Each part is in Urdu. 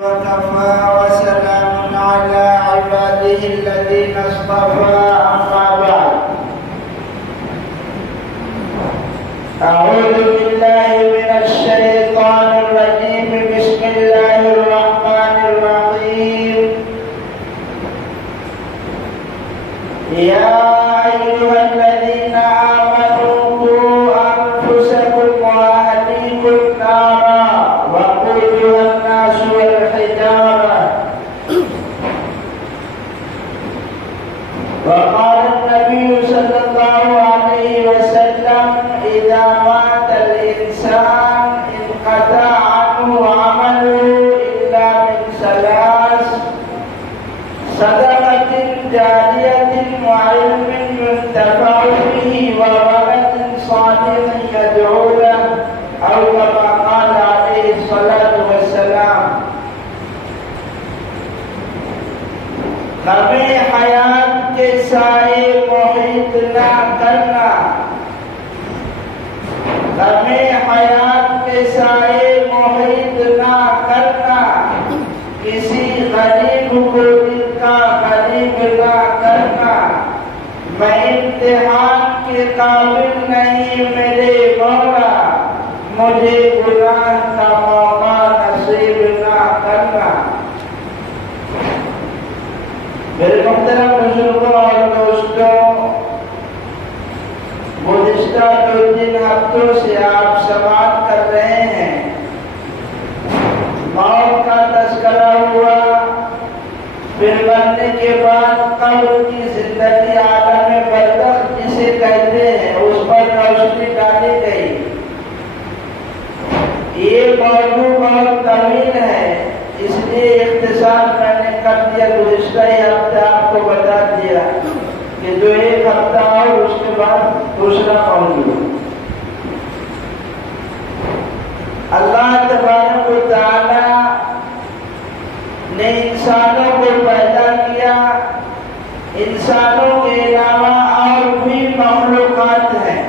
وكفى وسلام على عباده الذين اصطفى أما بعد أعوذ بالله من الشيطان الرجيم بسم الله الرحمن الرحيم يا أيها الذين آمنوا قوا أنفسكم وأهليكم نارا وقودها الناس والحجارة وقال النبي صلى الله عليه وسلم إذا مات الإنسان انقطع عنه عمله إلا من ثلاث صدقة جارية وعلم ينتفع به وولد صالح يدعو له أو كما قال عليه الصلاة والسلام. ہمیں حیات کے سائے محیط نہ کرنا، ہمیں حیات کے سائے محیط نہ کرنا، کسی غریب کو دل کا غریب نہ کرنا. میں امتحان کے قابل نہیں میرے مولا، مجھے گناہ کا موقع نصیب نہ کرنا. میرے محترم بزرگوں اور دوستوں، گزشتہ 2-3 ہفتوں سے آپ سماعت کر رہے ہیں، موت کا تذکرہ ہوا، پھر مرنے کے بعد قبر کی زندگی عالم برزخ جسے کہتے ہیں اس پر روشنی ڈالی گئی. یہ موضوع بہت طویل ہے، اس لیے اختصار میں نے کر دیا. گزشتہ ہفتے آپ کو بتا دیا کہ جو ایک ہفتہ اور اس کے بعد دوسرا موضوع. اللہ تبارک و تعالی نے انسانوں کو پیدا کیا. انسانوں کے علاوہ اور بھی مخلوقات ہیں،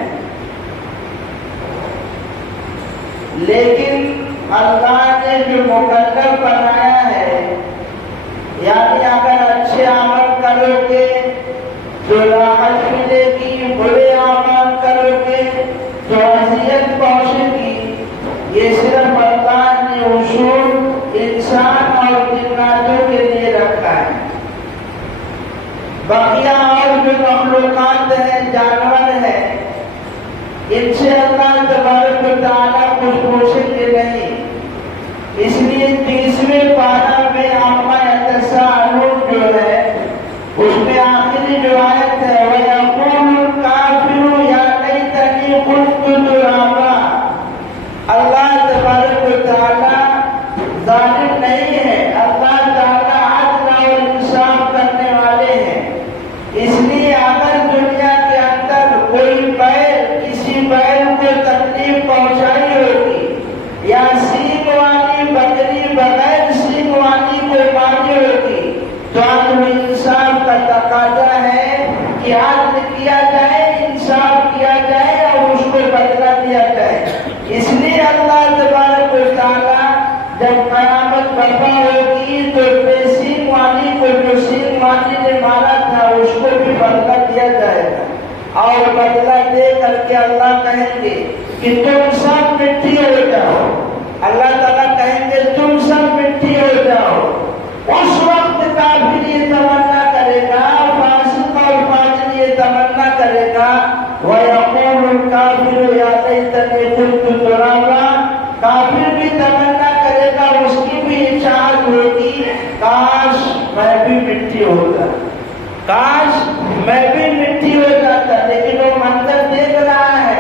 لیکن اللہ نے جو مکلف بنایا ہے، یعنی اگر اچھے عمل کرو گے تو راحت ملے گی، برے عمل کرو گے تو اذیت پہنچے گی. یہ صرف اللہ نے اصول انسان اور جناتوں کے لیے رکھا ہے. بقیہ اور جو مخلوقات ہیں، جانور ہیں، ان سے اللہ تبارک و تعالیٰ کچھ پوچھیں گے نہیں. اس لیے 30ویں پارہ میں عما یتساءلون جو ہے، اس میں آخری جو آیت ہے وَيَقُولُ الْكَافِرُ يَا لَيْتَنِي كُنتُ تُرَابًا. اللہ تبارک و تعالیٰ ظالم نہیں ہے، اللہ تعالیٰ عدل اور انصاف کرنے والے ہیں. اس لیے اگر دنیا کے اندر کوئی بیل کسی بیل کو تکلیف پہنچائی ہوگی، یا سینگ والی بکری بغیر سینگ والی کو ماری ہوگی، تو عدل انصاف کا تقاضا ہے کہ عدل کیا جائے، انصاف کیا جائے اور اس کو بدلہ دیا جائے. اس لیے اللہ تبارک و تعالیٰ جب قیامت برپا ہوگی تو بے سینگ والی کو جو سینگ والی نے مارا تھا اس کو بھی بدلہ دیا جائے گا. اور بدلہ دے کر کے اللہ کہیں گے کہ تم سب مٹی ہو جاؤ. اللہ تعالیٰ کہیں گے تم سب مٹی ہو جاؤ. اس وقت کافر یہ تمنا کرے گا، فاسق اور فاجر یہ تمنا کرے گا وَيَقُولُ الْكَافِرُ يَا لَيْتَنِي كُنتُ تُرَابًا. کافر بھی تمنا کرے گا، اس کی بھی چاہت ہوگی کاش میں بھی مٹی ہوتا، کاش میں بھی مٹی ہو جاتا. لیکن وہ منظر دیکھ رہا ہے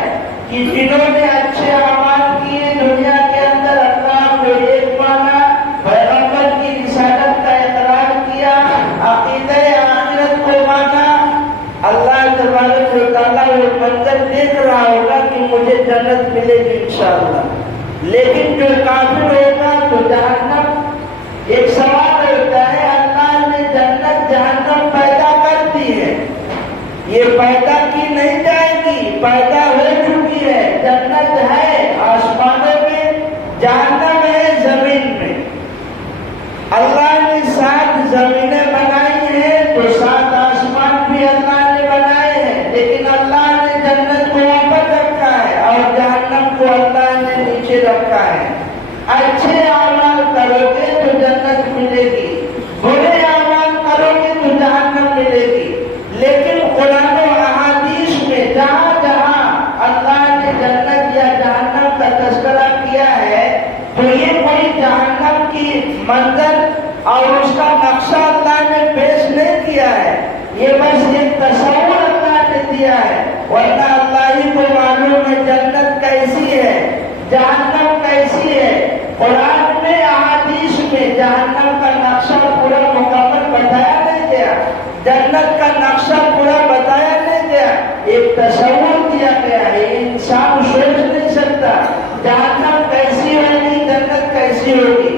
کہ جنہوں نے اچھے اعمال کیے، دنیا کے اندر اللہ کو ایک مانا، پیغمبر کی رسالت کا اقرار کیا، عقیدہ آخرت کو مانا، اللہ تبارک و تعالیٰ وہ منظر دیکھ رہا ہوگا کہ مجھے جنت ملے گی انشاءاللہ. لیکن جو کافر ہوگا تو جہنم. ایک سوال ہوتا ہے، اللہ نے جنت جہنم پیدا کر دی ہے، یہ پیدا کی نہیں جائے گی، پیدا ہو چکی ہے. جنت ہے آسمانوں میں، جہنم ہے زمین میں. اللہ نے 7 زمینیں بنائی ہیں تو 7 آسمان بھی اللہ نے بنائے ہیں، لیکن اللہ نے جنت کو اوپر رکھا ہے اور جہنم کو اللہ نے نیچے رکھا ہے۔ اچھے اعمال کرو گے تو جنت ملے گی، برے اعمال کرو گے تو جہنم ملے گی۔ لیکن قرآن و احادیث میں جہاں جہاں اللہ نے جنت یا جہنم کا تذکرہ کیا ہے تو یہ کوئی جہنم کی منظر اور اس کا نقشہ اللہ نے پیش نہیں کیا ہے، یہ بس ایک تصور اللہ نے دیا ہے، ورنہ اللہ ہی کو معلوم ہے جنت کیسی ہے، جہنم کیسی ہے۔ قرآن میں احادیث میں جہنم کا نقشہ پورا مکمل بتایا نہیں گیا، جنت کا نقشہ پورا بتایا نہیں گیا، ایک تصور دیا گیا ہے۔ انسان سوچ نہیں سکتا جہنم کیسی ہوگی، جنت کیسی ہوگی۔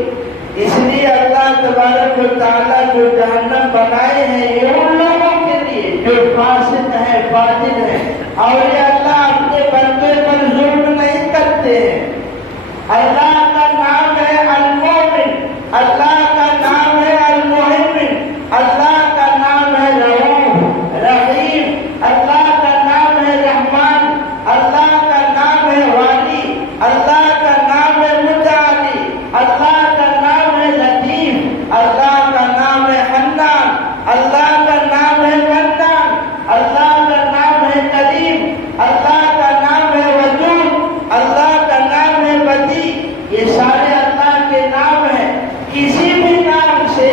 اس لیے اللہ تبارک و تعالیٰ جو جہنم بنائے ہیں یہ ان لوگوں کے لیے جو فاسق ہیں، فاجر ہیں، اور یہ اللہ اپنے بندے پر ظلم نہیں کرتے ہیں۔ اللہ کا نام ہے المومن، اللہ کا نام ہے المہیمن، اللہ کا نام ہے رؤوف رحیم، اللہ کا نام ہے رحمان، اللہ کا نام ہے والی، اللہ کا نام ہے متعالی، اللہ کا نام ہے لطیف، اللہ کا نام ہے حنان، اللہ کا نام ہے منان، اللہ کا نام ہے کریم، اللہ کا نام ہے ودود، اللہ کا نام ہے بدیع۔ یہ سارے اللہ کے نام ہیں۔ کسی بھی نام سے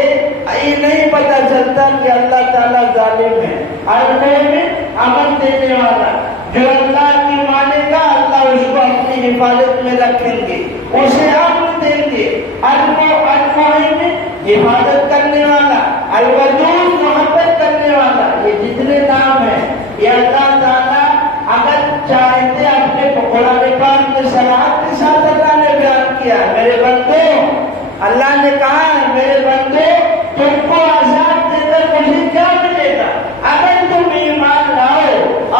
یہ نہیں پتا چلتا کہ اللہ تعالیٰ ظالم ہے۔ المومن امن دینے والا، جو اللہ کی مانے گا اللہ اس کو اپنی حفاظت میں رکھیں گے، اسے امن دیں گے۔ المہیمن حفاظت کرنے والا، الودود محبت کرنے والا، یہ جتنے نام ہیں یہ اللہ تعالیٰ اگر چاہتے اپنے قرآن پاک میں صراحت کے ساتھ اللہ نے بیان کیا، میرے بندو، اللہ نے کہا ہے میرے بندو تم کو عذاب دے کر مجھے کیا ملے گا؟ اگر تم ایمان لاؤ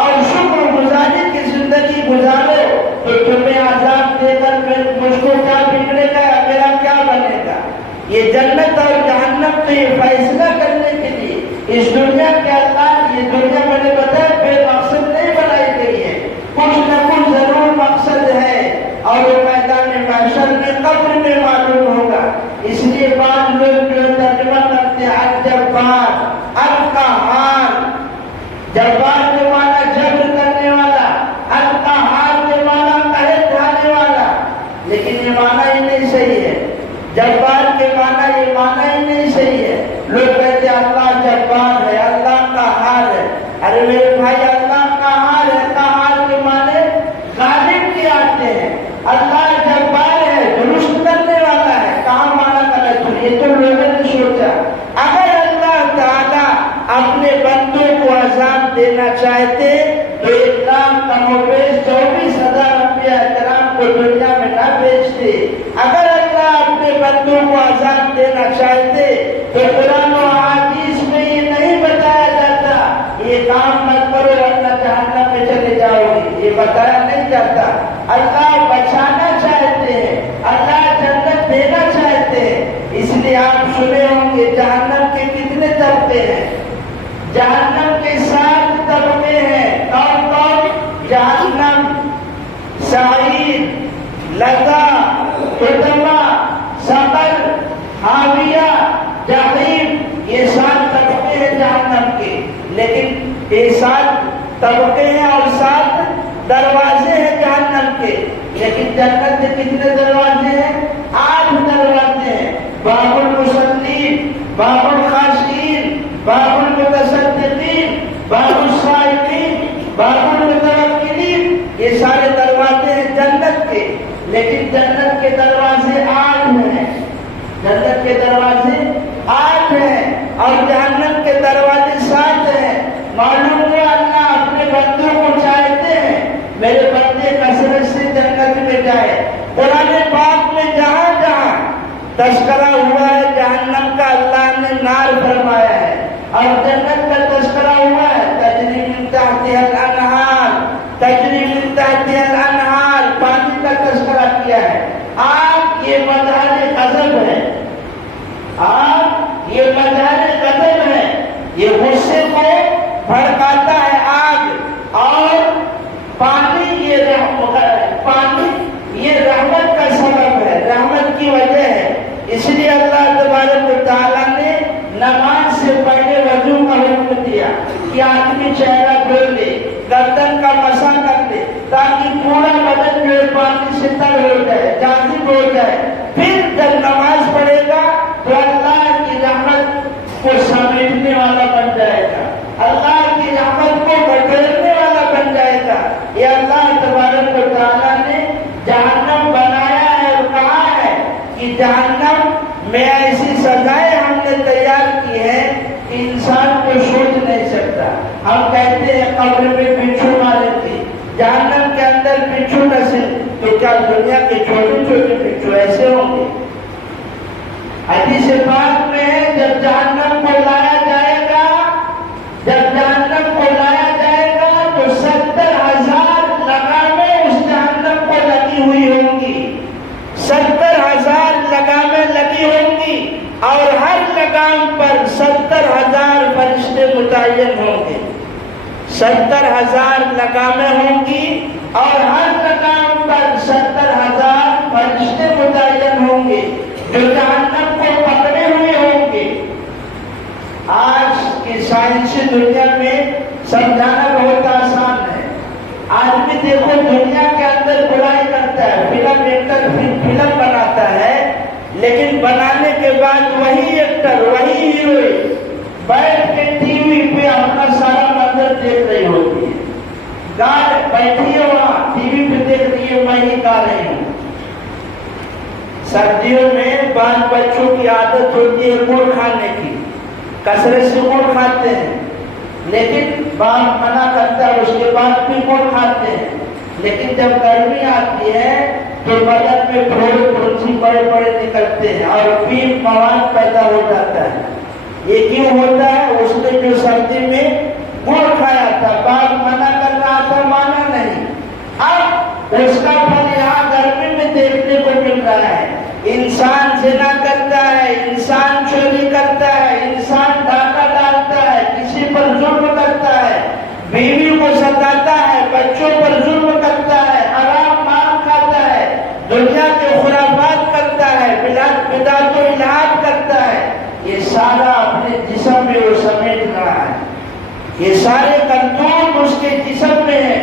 اور شکر گزاری کی زندگی گزارو تو تمہیں عذاب دے کر مجھ کو کیا بگڑے گا، میرا کیا بنے گا؟ یہ جنت اور جہنم تو یہ فیصلہ کرنے کے لیے اس دنیا کے اللہ، یہ دنیا میں نے بتایا بے مقصد نہیں بنائی گئی ہے، کچھ نہ کچھ ضرور مقصد ہے اور وہ میدان محشر میں قبر میں معلوم ہوگا۔ اس لیے بعض لوگ جو ترجمہ کرتے ہیں الجبار، القہار، جبار کے معنی جبر کرنے والا، القہار کے معنی قہر ڈھانے والا، لیکن یہ معنی ہی نہیں صحیح ہے۔ جبار کے معنی یہ معنی ہی نہیں صحیح ہے۔ لوگ کہتے ہیں اللہ جبار ہے، اللہ قہار ہے۔ ارے میرے بھائی اللہ قہار ہے، قہار کے معنی غالب کے آتے ہیں۔ اللہ جبار ہے، درست کرنے والا ہے، کہاں معنی غلط ہے؟ یہ تو لوگوں نے سوچا۔ اگر اللہ تعالیٰ اپنے بندوں کو عذاب دینا چاہتے تو 1,00,000 کم و بیش 24,000 انبیاء کرام کو دنیا میں نہ بھیجتے۔ اگر اللہ اپنے بندوں کو عذاب دینا چاہتے تو قرآن و احادیث میں یہ نہیں بتایا جاتا یہ کام مت کرو ورنہ جہنم میں چلے جاؤ گے، یہ بتایا نہیں جاتا۔ اللہ بچانا چاہتے ہیں، اللہ جنت دینا چاہتے ہیں، اس لیے آپ سنے ہوں گے جہنم کے کتنے طبقے ہیں؟ جہنم کے 7 طبقے ہیں۔ کون کون؟ جہنم، سعیر، لظا، حطمہ، سقر، حاویہ، جحیم، یہ 7 طبقے ہیں جہنم کے۔ لیکن یہ 7 طبقے ہیں اور 7 دروازے ہیں جہنم کے، لیکن جنت کے کتنے دروازے ہیں؟ 8 دروازے ہیں۔ باب المصلین، باب الخاشعین، باب المتصدقین، باب الصائمین، باب المتوکلین، یہ سارے دروازے ہیں جنت کے، لیکن جنت کے دروازے 8 ہیں۔ جنت کے دروازے 8 ہیں اور جہنم کے دروازے 7 ہیں۔ معلوم ہوا اللہ اپنے بندوں کو چاہتے ہیں میرے بندے کثرت سے جنت میں جائے۔ قرآن پاک میں جہاں جہاں تذکرہ ہوا ہے جہنم کا اللہ نے نار فرمایا ہے، اور جنت کا تذکرہ ہوا ہے تجری من تحتها الانہار، تجری من تحتها الانہار، پانی کا تذکرہ کیا ہے۔ آپ یہ مظہر غضب ہے، کہ آدمی چہرہ دھو لے، گردن کا مسح کر لے، تاکہ پورا بدن جو ہے پانی سے تر ہو جائے، جاذب ہو جائے. پھر جب نماز پڑھے گا تو اللہ کی رحمت کو سمیٹنے والا بن جائے گا، اللہ کی رحمت کو بٹورنے والا بن جائے گا. یہ اللہ تبارک و تعالیٰ نے جہنم بنایا ہے اور کہا ہے کہ جہنم میں ایسی سزائیں ہم نے تیار کی ہیں کہ انسان کو سوچ نہیں سکتا. ہم کہتے ہیں قبر میں بچھو مارے تھے، جہنم کے اندر بچھو نسل، تو کیا دنیا کے چھوٹے چھوٹے بچھو ایسے ہوں گے؟ حدیث پاک میں ہے جب جہنم کو لایا جائے گا، جب جہنم کو لایا جائے گا تو 70,000 لگامیں اس جہنم کو لگی ہوئی ہوں گی، 70,000 لگامیں لگی ہوں گی، اور ہر لگام پر 70,000 فرشتے متعین ہوں گے. 70,000 لگامیں ہوں گی اور ہر لگام پر 70,000 فرشتے متعین ہوں گے جو جہنم کو پکڑے ہوئے ہوں گے. آج کی سائنسی دنیا میں سمجھانا بہت آسان ہے. آدمی دیکھو دنیا کے اندر برائی کرتا ہے، فلم ایکٹر فلم بناتا ہے، لیکن بنانے کے بعد وہی ایکٹر وہی ہیروئن بیٹھ کے ٹی وی پہ اپنا سارا منظر دیکھ رہی ہوتی ہے. گاڑ بیٹھی ہے وہاں ٹی وی پہ دیکھ رہی ہے، میں ہی گا رہی ہوں. سردیوں میں بال بچوں کی عادت ہوتی ہے گڑ کھانے کی، کثرت سے گڑ کھاتے ہیں، لیکن باپ منع کرتا ہے، اس کے بعد بھی گڑ کھاتے ہیں. لیکن جب گرمی آتی ہے تو بدن میں پھول پھنسی بڑے بڑے نکلتے ہیں اور پیپ مواد پیدا ہو جاتا ہے. یہ کیوں ہوتا ہے؟ اس نے جو سردی میں گڑ کھایا تھا، باپ منع کر رہا تھا، مانا نہیں. اب اس کا پھل یہاں گرمی میں دیکھنے کو مل رہا ہے. انسان زنا کرتا ہے، انسان چوری کرتا ہے، انسان ڈاکہ ڈالتا ہے، کسی پر ظلم کرتا ہے، بیوی کو ستاتا ہے، بچوں پر ظلم کرتا ہے، حرام مال کھاتا ہے، دنیا کے خرافات کرتا ہے، بدعت و الحاد کرتا ہے. یہ سارا اپنے جسم میں وہ سمیٹ رہا ہے. یہ سارے کنٹرول اس کے جسم میں ہے.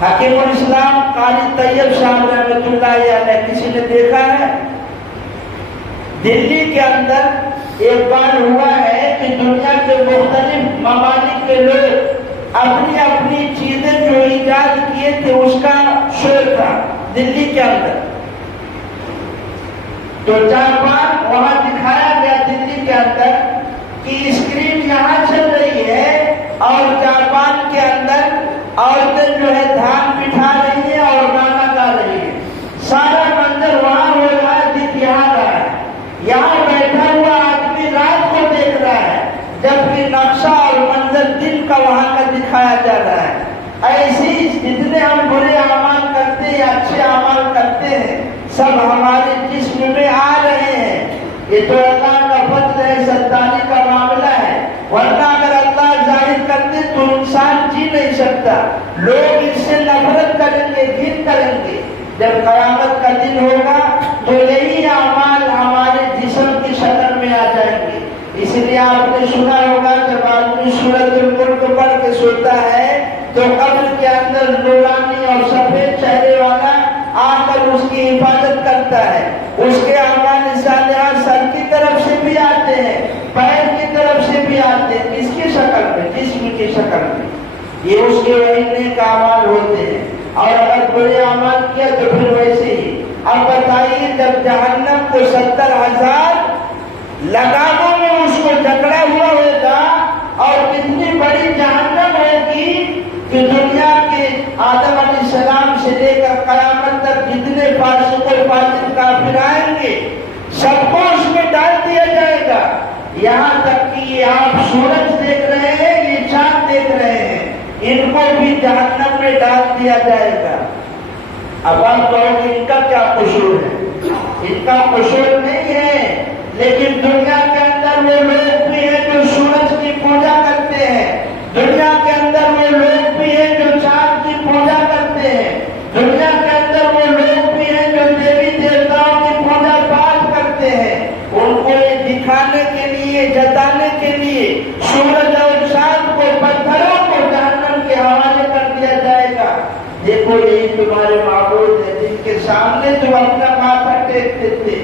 حکیم الاسلام قاری طیب صاحب رحمۃ اللہ علیہ کسی نے دیکھا ہے؟ دلی کے اندر ایک بار ہوا ہے کہ دنیا کے مختلف ممالک کے لوگ اپنی اپنی چیزیں جو ایجاد کیے تھے اس کا شور تھا دلی کے اندر. تو جاپان وہاں دکھایا گیا دلی کے اندر کہ اسکرین یہاں چل رہی ہے اور جاپان کے اندر عورتیں جو ہے دھان بٹھا رہی ہیں اور گانا گا رہی ہیں. سارا منظر وہاں ہو رہا ہے، دکھ یہاں رہا ہے. یہاں بیٹھا ہوا آدمی رات کو دیکھ رہا ہے، جبکہ نقشہ اور منظر دن کا وہاں کا دکھایا جا رہا ہے. ایسی جتنے ہم برے اعمال کرتے ہیں، اچھے اعمال کرتے ہیں، سب ہمارے جسم میں آ رہے ہیں. یہ تو اللہ کا فضل ہے، ستانی کا معاملہ ہے. ورنہ اگر اللہ ظاہر کرتے تو انسان جی نہیں سکتا. لوگ اس سے نفرت کریں گے، گھن کریں گے. جب قیامت کا دن ہوگا تو یہی اعمال ہمارے جسم کی شکل میں آ جائیں گے. اس لیے آپ نے سنا ہوگا جب آدمی سورۃ الملک پڑھ کے سوتا ہے تو قبر کے اندر نورانی اور سفید چہرے والا آ کر اس کی حفاظت کرتا ہے. اس کے اعمال صالحہ سر کی طرف سے بھی آتے ہیں، پیر کی طرف سے بھی آتے ہیں. کس کی شکل میں؟ جسم کی شکل میں. یہ اس کے وہی نیک اعمال ہوتے ہیں. اور اگر برے اعمال کیا تو پھر ویسے ہی. اب بتائیے جب جہنم کو 70,000 لگاموں میں اس کو جکڑا ہوا ہوگا اور کتنی بڑی جہنم ہوگی کہ دنیا کے آدم علیہ السلام سے لے کر قیامت تک جتنے فاسق و فاجر کافر آئیں گے سب کو اس میں ڈال دیا جائے گا. یہاں تک کہ یہ آپ سورج دیکھ رہے ہیں، یہ چاند دیکھ رہے ہیں، ان کو بھی جہنم میں ڈال دیا جائے گا. اب آپ کہو کہ ان کا کیا قصور ہے؟ ان کا قصور نہیں ہے، لیکن دنیا کے اندر وہ لوگ بھی ہیں جو سورج کی پوجا کرتے ہیں. دنیا کے اندر وہ لوگ بھی ہیں جو چاند کی پوجا کرتے ہیں. دنیا کے اندر وہ لوگ بھی ہیں جو دیوی دیوتاؤں کی پوجا پاٹ کرتے ہیں. ان کو یہ دکھانے کے لیے، جتانے کے لیے سورج اور دیکھو یہی تمہارے معبود ہے جن کے سامنے تم اپنا ماتھا ٹیکتے تھے.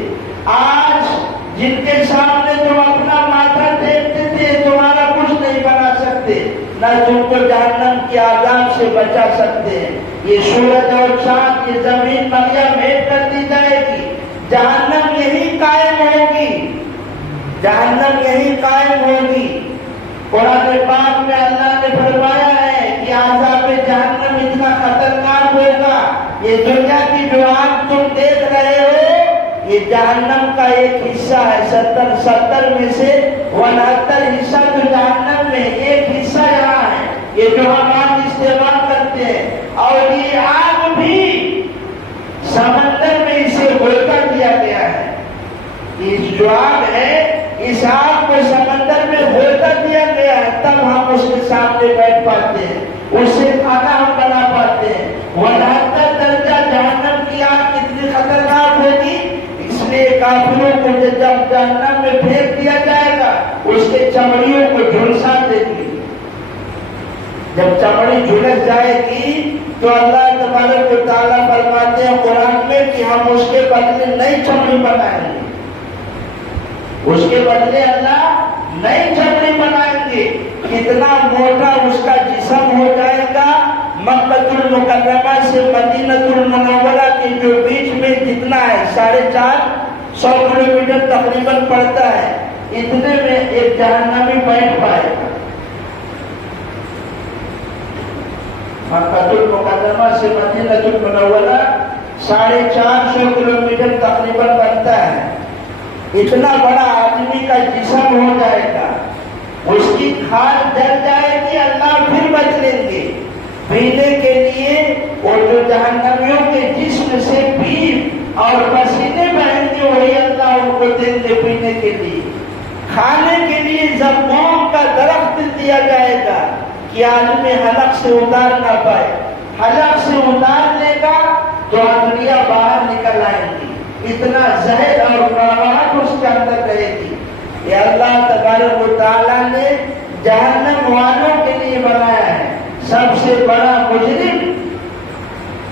آج جن کے سامنے تم اپنا ماتھا ٹیکتے تھے تمہارا کچھ نہیں بنا سکتے، نہ تم کو جہنم کے عذاب سے بچا سکتے ہیں. یہ سورج اور چاند، یہ زمین مریا میٹ کر دی جائے گی، جہنم یہی قائم ہوگی، جہنم یہی قائم ہوگی. قرآن پاک میں اللہ نے فرمایا ہے کہ عذاب جہنم اتنا خطرناک ہوگا. یہ دنیا کی جو آگ تم دیکھ رہے ہو یہ جہنم کا ایک حصہ ہے. 70 میں سے 69 حصہ تو جہنم میں، ایک حصہ یہاں ہے یہ جو ہم آج استعمال کرتے ہیں. اور یہ آگ بھی سمندر میں اسے گھولتا دیا گیا ہے. اس جو آگ ہے اس آگ کو سمندر میں گھولتا دیا گیا ہے، تب ہم اس کے سامنے بیٹھ پاتے ہیں، اس سے کھانا ہم بنا پاتے ہیں. 69 درجہ جہنم کی آگ کتنی خطرناک ہوگی. اس لیے کافروں کو جب جہنم میں پھینک دیا جائے گا اس کے چمڑیوں کو جھلسا دے گی. جب چمڑی جھلس جائے گی تو اللہ تبارک و تعالیٰ فرماتے ہیں قرآن میں کہ ہم اس کے بدلے نئی چمڑی بنائیں گے. اس کے بدلے اللہ نئی چمڑی بنائیں گے. کتنا موٹا اس کا جسم ہو جائے گا. مکہ المکرمہ سے مدینہ المنورہ کے جو بیچ میں جتنا ہے 450 کلومیٹر تقریباً پڑتا ہے، اتنے میں ایک جہنمی بیٹھ پائے گا. مکہ المکرمہ سے مدینہ المنورہ 450 کلومیٹر تقریباً بنتا ہے. اتنا بڑا آدمی کا جسم ہو جائے گا، اس کی کھال جل جائے گی. اللہ پھر بدلیں گے پینے کے لیے، اور جو جہنمیوں کے جسم سے پیپ اور پسینے بہیں گے وہی اللہ ان کو دیں گے پینے کے لیے. کھانے کے لیے زقوم کا درخت دیا جائے گا کہ آدمی حلق سے اتار نہ پائے. حلق سے اتار لے گا تو انگلیاں باہر نکل آئیں گی. اتنا زہر اور کڑواہٹ اس کے اندر رہے گی. یہ اللہ تبارک و تعالیٰ نے جہنم والوں کے لیے بنایا ہے. سب سے بڑا مجرم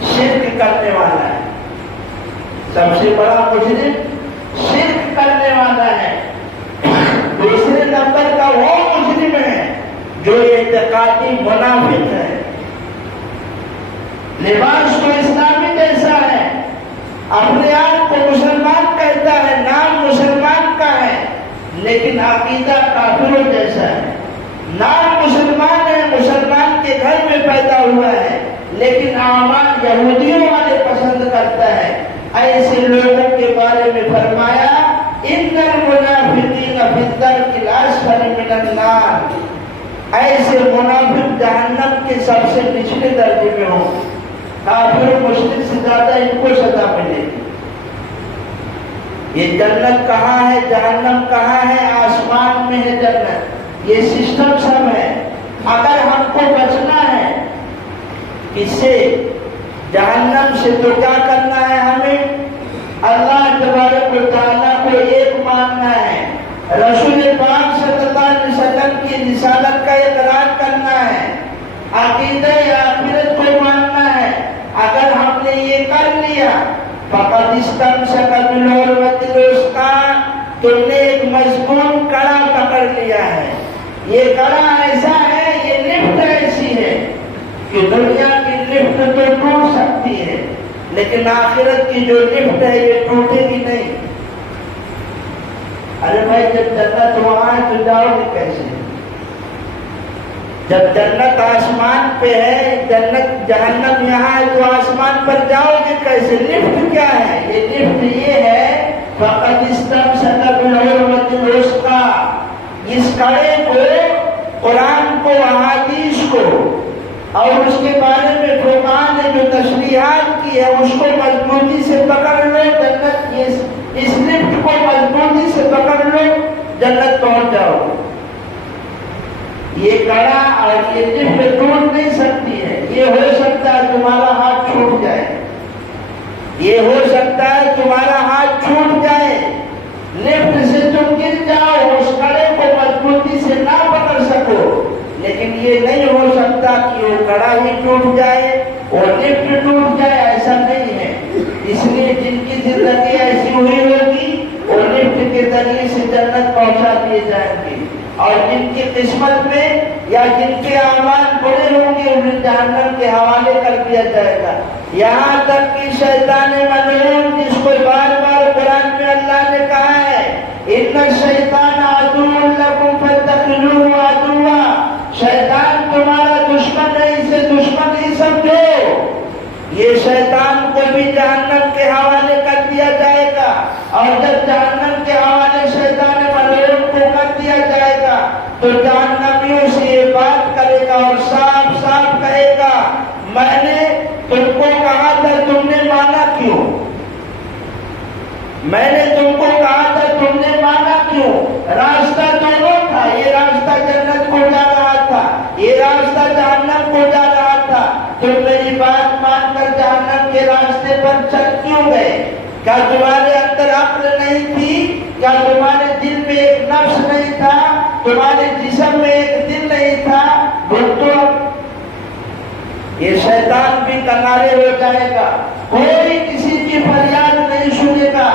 شرک کرنے والا ہے. سب سے بڑا مجرم شرک کرنے والا ہے. دوسرے نمبر کا وہ مجرم ہے جو اعتقادی منافق ہے. لباس تو اسلامی جیسا ہے، اپنے آپ کو مسلمان کہتا ہے، نام مسلمان کا ہے، لیکن عقیدہ کافروں جیسا ہے. نام مسلمان ہے، مسلمان کے گھر میں پیدا ہوا ہے، لیکن اعمال یہودیوں والے پسند کرتا ہے. ایسے لوگوں کے بارے میں فرمایا ان المنافقین فی الدرک الاسفل من النار. ایسے منافق جہنم کے سب سے نچلے درجے میں ہوں. کافر و مشرک سے زیادہ ان کو سزا ملے گی. یہ جنت کہاں ہے، جہنم کہاں ہے؟ آسمان میں ہے جنت. یہ سسٹم سب ہے. اگر ہم کو بچنا ہے کس سے؟ جہنم سے، تو کیا کرنا ہے ہمیں؟ اللہ تبارک و تعالیٰ کو ایک ماننا ہے، رسول پاک صلی اللہ علیہ وسلم کی رسالت کا اقرار کرنا ہے، عقیدہ آخرت کو ماننا ہے. اگر ہم نے یہ کر لیا فقط استمسک بالعروۃ الوثقی، تم نے ایک مضبوط کڑا پکڑ لیا ہے. یہ کڑا ایسا ہے، یہ لفٹ ایسی ہے کہ دنیا کی لفٹ تو ٹوٹ سکتی ہے لیکن آخرت کی جو لفٹ ہے یہ ٹوٹے گی نہیں. ارے بھائی جب جنت وہاں ہے تو جاؤ گے کیسے؟ جب جنت آسمان پہ ہے، جنت جہنم یہاں ہے تو آسمان پر جاؤ گے کیسے؟ لفٹ کیا ہے؟ یہ لفٹ یہ ہے فقط استمسک بالعروۃ الوثقی. اس کڑے کو، قرآن کو، احادیث کو اور اس کے بارے میں فقہاء نے جو تشریحات کی ہے اس کو مضبوطی سے پکڑ لو. جنت اس لفٹ کو مضبوطی سے پکڑ لو، جنت پہنچ جاؤ. یہ کڑا اور یہ لفٹ ٹوٹ نہیں سکتی ہے. یہ ہو سکتا ہے تمہارا ہاتھ چھوٹ جائے، یہ ہو سکتا ہے تمہارا ہاتھ چھوٹ جائے، لفٹ سے تم گر جاؤ، اس کڑے کو مضبوطی سے نہ پکڑ سکو. لیکن یہ نہیں ہو سکتا کہ وہ کڑا ہی ٹوٹ جائے اور لفٹ ٹوٹ جائے ایسا نہیں ہے. اس لیے جن کی زندگی ایسی ہوئی ہوگی وہ لفٹ کے ذریعے سے جنت پہنچا دیے جائیں گے، اور جن کی قسمت میں یا جن کے اعمال بڑے ہوں گے انہیں جہنم کے حوالے کر دیا جائے گا. یہاں تک کہ شیطان ملعون جس کو بار بار قرآن میں اللہ نے کہا ہے ان الشیطان عدو لکم فاتخذوہ عدوا، شیطان تمہارا دشمن ہے، اسے دشمن ہی سمجھو. یہ شیطان کو بھی جہنم کے حوالے کر دیا جائے گا، اور جب جہنم کے حوالے شیطان ملعون کو کر دیا جائے گا تو جہنمیوں سے یہ بات کرے گا اور صاف صاف کہے گا میں نے تم کو کہا تھا تم نے مانا کیوں، میں نے تم کو کہا تھا تم نے مانا کیوں. راستہ دونوں تھا، یہ راستہ جنت کو جا رہا تھا، یہ راستہ جہنم کو جا رہا تھا. تم میری بات مان کر جہنم کے راستے پر چل کیوں گئے؟ کیا تمہارے اندر عقل نہیں تھی؟ کیا تمہارے دل میں ایک نفس نہیں تھا؟ تمہارے جسم میں ایک دل نہیں تھا؟ یہ شیطان بھی کنارے ہو جائے گا، کوئی کسی کی فریاد نہیں سنے گا.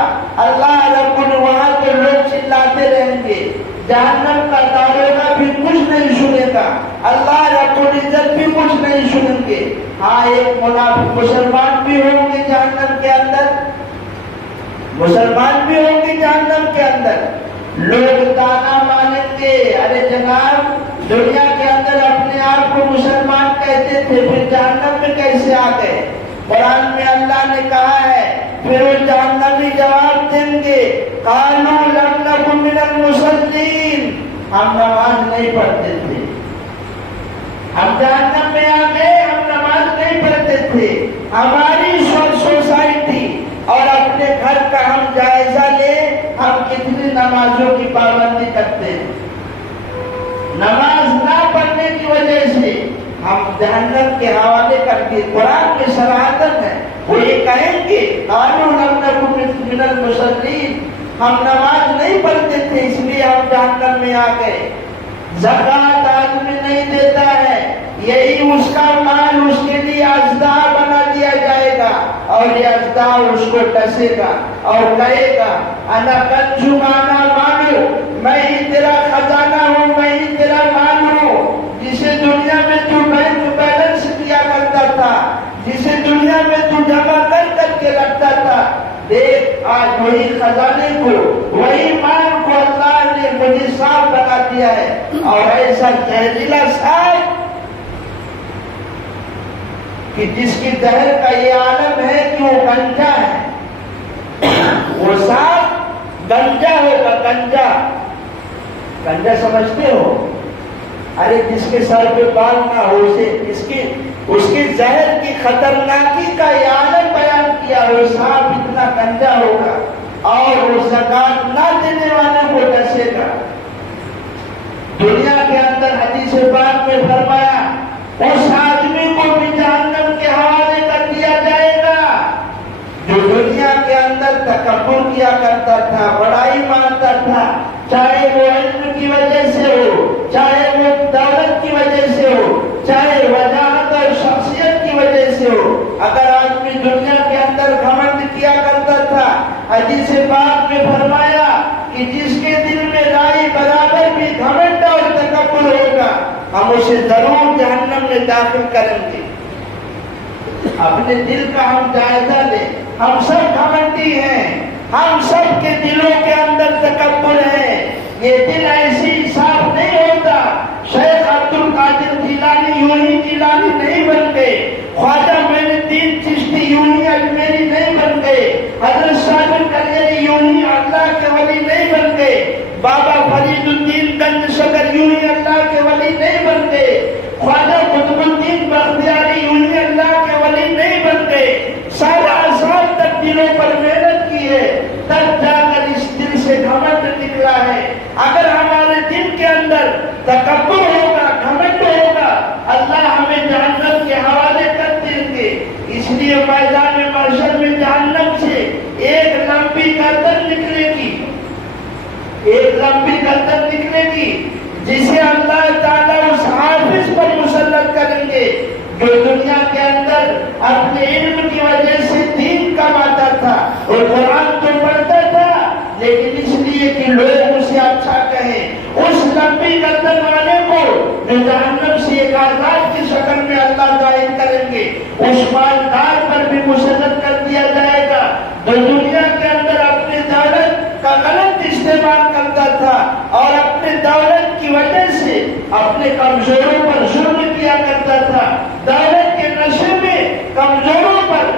اللہ رب وہاں کے لوگ چلاتے رہیں گے، جہنم کا داروغہ بھی کچھ نہیں سنے گا، اللہ رب العزت بھی کچھ نہیں سنیں گے. ہاں ایک منافق مسلمان بھی ہوں گے جہنم کے اندر، مسلمان بھی ہوں گے جہنم کے اندر. لوگ تانا مانیں گے ارے جناب دنیا کے اندر اپنے آپ کو مسلمان کہتے تھے پھر جہنم میں کیسے آ گئے؟ قرآن میں اللہ نے کہا ہے پھر وہ جہنمی جواب دیں گے قالوا لم نکن من المصلین، ہم نماز نہیں پڑھتے تھے. ہم جہنم میں آ گئے، ہم نماز نہیں پڑھتے تھے. ہماری سوسائٹی اور اپنے گھر کا ہم جائزہ لیں، ہم کتنی نمازوں کی پابندی کرتے ہیں. نماز نہ پڑھنے کی وجہ سے ہم جہنم کے حوالے کر کے قرآن میں صراحتاً ہے وہ یہ کہیں گے قالوا لم نکن من المصلین، ہم نماز نہیں پڑھتے تھے اس لیے ہم جہنم میں آ گئے. زکوٰۃ آدمی نہیں دیتا ہے، یہی اس کا مال اس کے لیے اژدہا بنا دیا جائے گا، اور یہ اژدہا اس کو ڈسے گا اور کہے گا انا کنز انا مالو، میں ہی تیرا خزانہ ہوں، میں ہی تیرا مال ہوں. جسے دنیا میں تو بینک بیلنس کیا کرتا تھا، جسے دنیا میں تو جمع کر کے رکھتا تھا، دیکھ آج وہی خزانے کو وہی مال کو اللہ نے مجھے صاف بنا دیا ہے. اور ایسا زہریلا صاف کہ جس کی زہر کا یہ عالم ہے کہ وہ گنجا ہے، وہ صاف گنجا ہوگا. گنجا گنجا سمجھتے ہو؟ ارے جس کے سر پہ بال نہ ہو اسے اس کی زہر کی خطرناکی کا یہ عالم بیان کیا. وہ صاحب اتنا گنجا ہوگا اور وہ زکات نہ دینے والے کو ڈسے گا. دنیا کے اندر حدیث پاک میں فرمایا اس آدمی کو بھی جہنم کے حوالے کر دیا جائے گا جو دنیا کے اندر تکبر کیا کرتا تھا، بڑائی مانتا تھا، چاہے وہ علم کی وجہ سے ہو، چاہے وہ دولت کی وجہ سے ہو، چاہے وجاہت اور شخصیت کی وجہ سے ہو. اگر آدمی دنیا کے اندر گھمنڈ کیا کرتا تھا، حدیث پاک میں فرمایا کہ جس کے دل میں رائی برابر بھی گھمنڈ اور تکبر ہوگا ہم اسے ضرور جہنم میں داخل کریں گے. اپنے دل کا ہم جائزہ لیں، ہم سب گھمنڈی ہیں، ہم سب کے دلوں کے اندر تکبر ہے. یہ دل ایسی صاف نہیں ہوتا. شیخ عبد القادر جیلانی یوں ہی جیلانی نہیں بن گئے، خواجہ معین الدین چشتی یوں ہی اجمیری نہیں بن گئے، حضرت صابر کلیری یوں ہی اللہ کے ولی نہیں بن گئے، بابا فرید الدین گنج شکر یوں ہی اللہ کے ولی نہیں بن گئے، خواجہ قطب الدین بختیاری یوں ہی اللہ کے ولی نہیں بن گئے. 7.5 سال تک دلوں پر محنت کی ہے، تب جا کر اس دل سے گھمنڈ نکلا ہے. اگر ہمارے دل کے اندر تکبر ہوگا، گھمنڈ ہوگا، اللہ ہمیں جہنم کے حوالے کر دیں گے. اس لیے میدان محشر میں جہنم سے ایک لمبی گردن نکلے گی، ایک لمبی گردن نکلے گی جسے اللہ تعالیٰ اس حافظ پر مسلط کریں گے جو دنیا کے اندر اپنے علم کی وجہ سے دین کماتا تھا اور قرآن تو پڑھتا تھا، لیکن اس لیے کہ لوگ اسے اچھا کہیں، اس لمبی گردن والے کو جو جہنم سے ایک آزاد کی شکل میں اللہ ظاہر کریں گے، اس مالدار پر بھی مسلط کر دیا جائے گا جو دنیا کے اندر اپنی دولت کا غلط استعمال کرتا تھا اور اپنے دولت کی وجہ سے اپنے کمزوروں پر ظلم کیا کرتا تھا، دولت کے نشے میں کمزوروں پر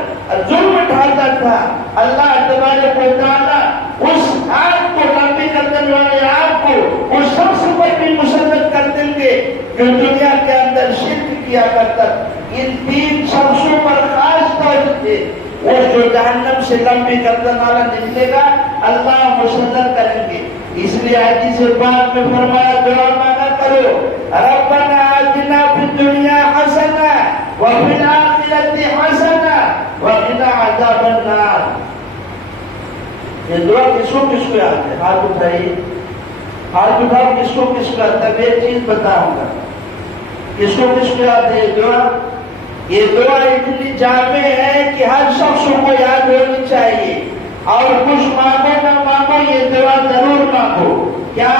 ظلم ڈھاتا تھا۔ اللہ تبارک و تعالیٰ اس آگ کو، لمبی گردن والے آگ کو اس شخص پر بھی مسلط کر دیں گے جو دنیا کے اندر شرک کیا کرتا تھا۔ ان تین شخصوں پر خاص طور سے وہ جو جہنم سے لمبی گردن والا نکلے گا اللہ مسلط کریں گے۔ اس لیے حدیث پاک میں فرمایا دعا مانگا کرو، ربنا آتنا فی الدنیا حسنہ وفی الآخرۃ حسنہ وقنا عذاب النار۔ یہ دعا کس کو یاد ہے؟ ہاتھ اٹھائیے، ہاتھ اٹھاؤ، کس کو یاد ہے؟ میں ایک چیز بتاؤں گا، کس کو یاد ہے یہ دعا؟ یہ دعا اتنی جامع ہے کہ ہر شخص کو یاد ہونی چاہیے، اور کچھ مانگو نہ مانگو یہ دعا ضرور مانگو۔ کیا؟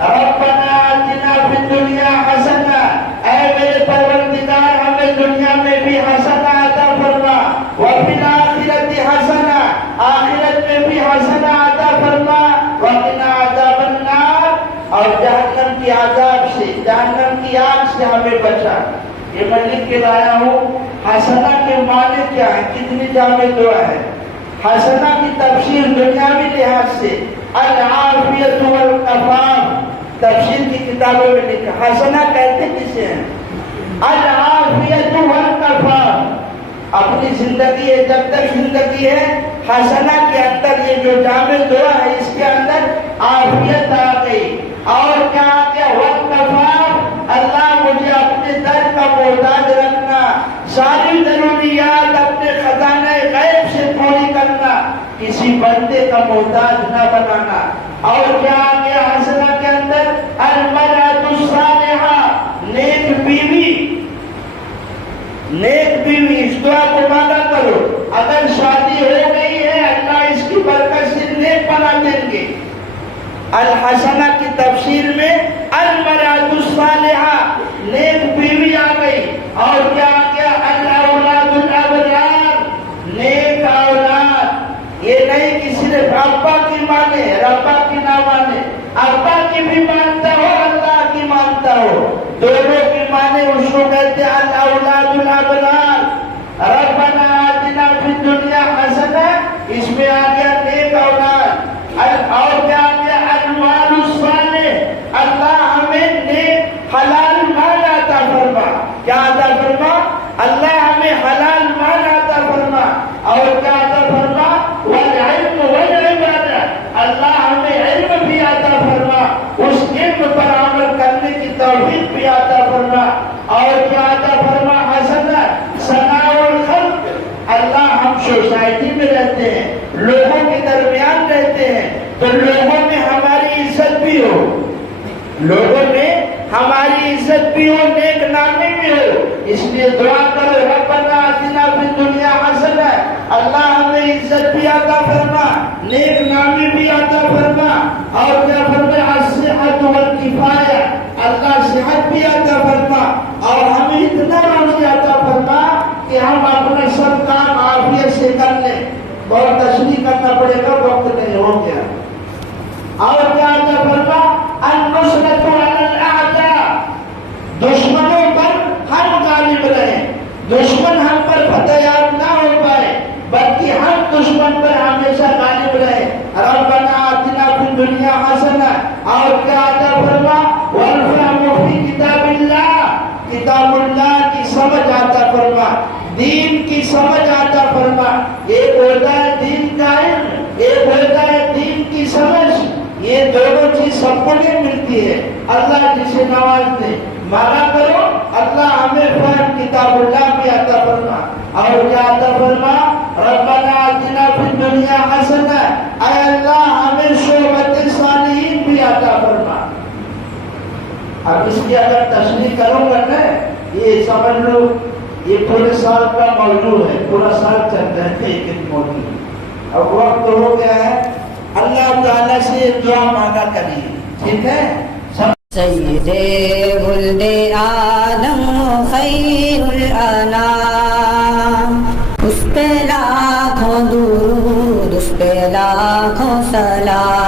ربنا آتنا فی الدنیا حسنہ، اے میرے پروردگار ہمیں دنیا میں بھی حسنہ عطا فرما، وفی الآخرۃ حسنہ، آخرت میں بھی حسنہ عطا فرما، وقنا عذاب النار، اور جہنم کی عذاب سے، جہنم کی آگ سے ہمیں بچا۔ یہ میں لکھ کے لایا ہوں۔ حسنہ کے معنی کیا ہے؟ کتنی جامع دعا ہے۔ حسنہ کی تفسیر دنیاوی لحاظ سے العافیت والعفاف، تفسیر کی کتابوں میں لکھا۔ حسنہ کہتے کسے ہیں؟ العافیت والعفاف، اپنی زندگی ہے، جب تک زندگی ہے حسنہ کے اندر یہ جو جامع دعا ہے اس کے اندر عافیت آ گئی، اور کیا آ گیا؟ والعفاف، اللہ مجھے اپنے در کا محتاج رکھنا، ساری ضروریات اپنے خزانہ غیب سے پوری کرنا، کسی بندے کا محتاج نہ بنانا۔ اور کیا آ گیا حسنہ کے اندر؟ المرأۃ الصالحہ، نیک بیوی، نیک بیوی۔ اس دعا کو مانگا کرو، اگر شادی ہو گئی ہے اللہ اس کی برکت سے نیک بنا دیں گے۔ الحسنہ کی تفسیر میں المرأۃ الصالحہ، نیک بیوی آ گئی، اور کیا آ گیا؟ الاولاد الابرار، نیک اولاد۔ یہ نہیں کہ صرف ابا کی مانے، ربا کی نہ مانے، ابا کی بھی مانتا ہو اللہ کی مانتا ہو، دونوں کی مانے، اس کو کہتے ہیں الاولاد الابرار۔ ربنا آتنا فی الدنیا حسنہ، اس میں آ گیا نیک اولاد، اور کیا آ گیا؟ المال الصالح، اللہ ہمیں نیک حلال مال عطا فرما۔ کیا عطا فرما؟ اللہ ہمیں حلال مال عطا فرما، اور کیا عطا فرما؟ والعلم والعبادہ، اللہ ہمیں علم بھی عطا فرما، اس علم پر عمل کرنے کی توفیق بھی عطا فرما، اور کیا عطا فرما؟ حسنہ ثناء الخلق، اللہ ہم سوسائٹی میں رہتے ہیں، لوگوں کے درمیان رہتے ہیں، تو لوگوں میں ہماری عزت بھی ہو، لوگوں میں ہماری عزت بھی ہو، نیک نامی بھی ہو۔ اس لیے دعا کرو ربنا آتنا فی الدنیا حسنہ، اللہ ہمیں عزت بھی عطا فرما، نیک نامی بھی عطا فرما، اور کیا فرما؟ الصحۃ والکفایہ، اللہ صحت بھی عطا فرما، اور ہمیں اتنا روزی عطا فرما کہ ہم اپنا سب کام عافیت سے کر لیں۔ بہت تشریح کرنا پڑے گا، وقت نہیں ہو گیا۔ اور کیا عطا فرما؟ النصرۃ علی الاعداء، دشمنوں پر ہم غالب رہیں، دشمن ہم پر فتح یاب نہ ہو پائے، بلکہ ہم دشمن پر ہمیشہ غالب رہیں۔ ربنا آتنا فی الدنیا حسنہ، اور کیا عطا فرما؟ والفهم فی کتاب اللہ، کتاب اللہ کی سمجھ عطا فرما، دین کی سمجھ عطا فرما۔ ایک ہوتا ہے دین کا علم، ایک ہوتا ہے دین کی سمجھ، یہ دونوں چیز سب کو نہیں ملتی ہے، اللہ جسے نواز دے۔ مانا کرو اللہ ہمیں فہم کتاب اللہ بھی عطا فرما، اور کیا عطا فرما؟ ربنا آتنا فی الدنیا حسنہ، اے اللہ ہمیں صحبت صالحین بھی عطا فرما۔ اب اس کی اگر تشریح کروں گا نا، یہ سمجھ لو سال کا موضوع ہے، پورا سال چلتا ہے ایک ایک موضوع۔ اب وقت ہو گیا ہے، اللہ تعالیٰ سے دعا مانگا کریے، ٹھیک ہے؟ سید ولد آدم خیر الانام، اس پہ لاکھوں درود، اس پہ لاکھوں سلام۔